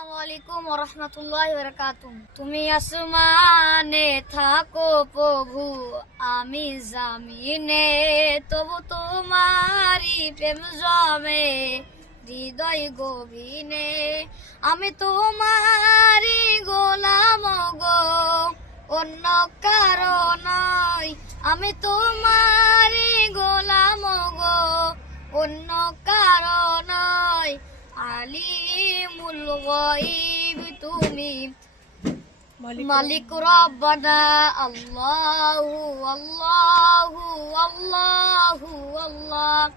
আসসালামু আলাইকুম রহমতুল্লাহ বরকাতুম তুমি আসমানে থাকো প্রভু, আমি জামিনে, তবু তোমারি প্রেম জমে, হৃদয় গভীনে আমি তোমারি গোলাম গো, অন্য কারণ আমি তোমারি গোলাম গো, অন্য কারণ আলিমুল গাইব তুমি মালিক রব্বানা আল্লাহু আল্লাহু আল্লাহু আল্লাহ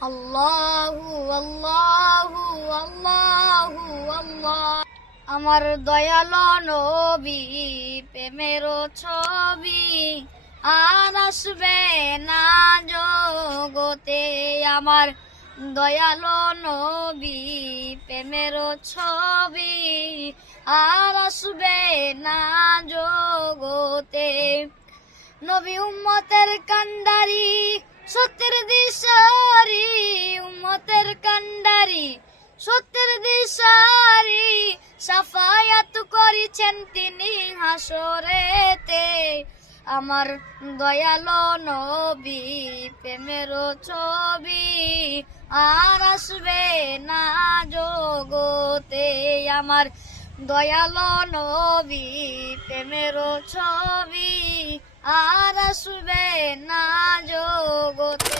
আল্লাহু আল্লাহু আল্লাহু আল্লাহ আমার দয়াল নবী প্রেমের ছবি আর আসবে না জগতে আমার দয়াল নবী, প্রেমের ছবি, আর আসবে না জগতে। নবী উম্মতের কান্ডারি, সত্যের দিশারি। উম্মতের কান্ডারি, সত্যের দিশারি। সাফায়াত করেছেন তিনি হাসরেতে। আমার দয়াল নবী, প্রেমের ছবি। আর আসবে না জগতে আমার দয়াল নবী, প্রেমের ছবি। আর আসবে না জগতে।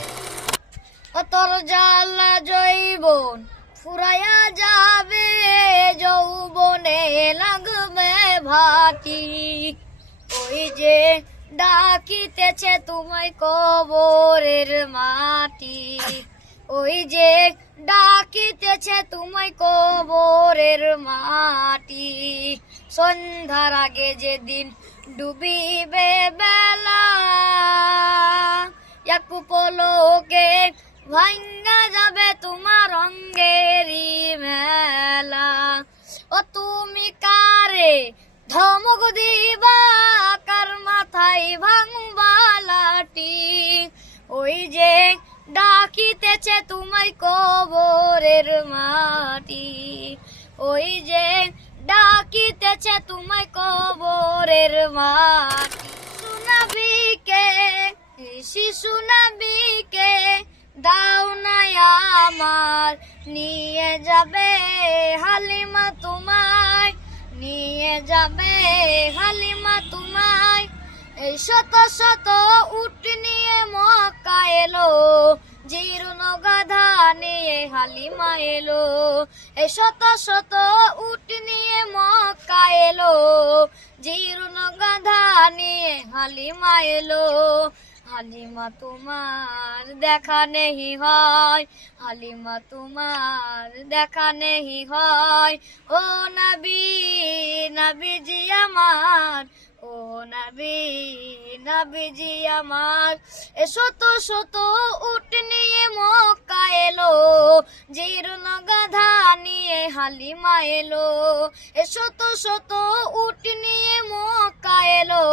ও তোর জালা জৈবন ফুরাইয়া যাবে, যৌবনে লাগবে ভাতি যে ডাকিতেছে তোমায় কবরের মাটি। ওই যে ডাকিতেছে তোমায় কবরের মাটি। সন্ধ্যার আগে যেদিন ডুবিবে বেলা, এক ভাঙ্গা যাবে তোমার অঙ্গেরই মেলা। ও তুমি কারে ধমক দিবা ডাকিতেছে তোমায় কবরের মাটি। ওই যে ডাকিতেছে তোমায় কবরের মাটি। সুনাবিকে, শিশু নাবিকে দাও না আমার। নিয়ে যাবে হালিমা তোমায়, নিয়ে যাবে হালিমা তোমায়। এই শত শত উঠ নিয়ে মক্কা এলো জিরুন গাধা নিয়ে হালিমা এলো এই শত শত উট নিয়ে মক্কা এলো। জিরুন গাধা নিয়ে হালিমা এলো, হালিমা তোমার দেখা নেহি হয়, হালিমা তোমার দেখা নেহি হয়। ও নবী, নবীজি আমার নবী, নবীজি আমার। এ শত শত উট নিয়ে মক্কা এলো। জিরুন গাধা নিয়ে হালিমা এলো। এ শত শত উট নিয়ে মক্কা এলো।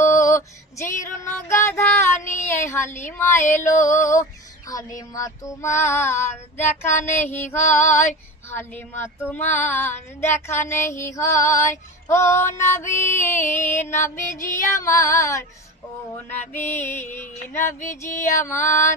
জিরুন গাধা নিয়ে হালিমা এলো। হালিমা তোমার দেখা নেহি হয়। হালিমা তোমার দেখা নেহি হয়। ও নবী নবীজি আমার ও নবী নবীজি আমার।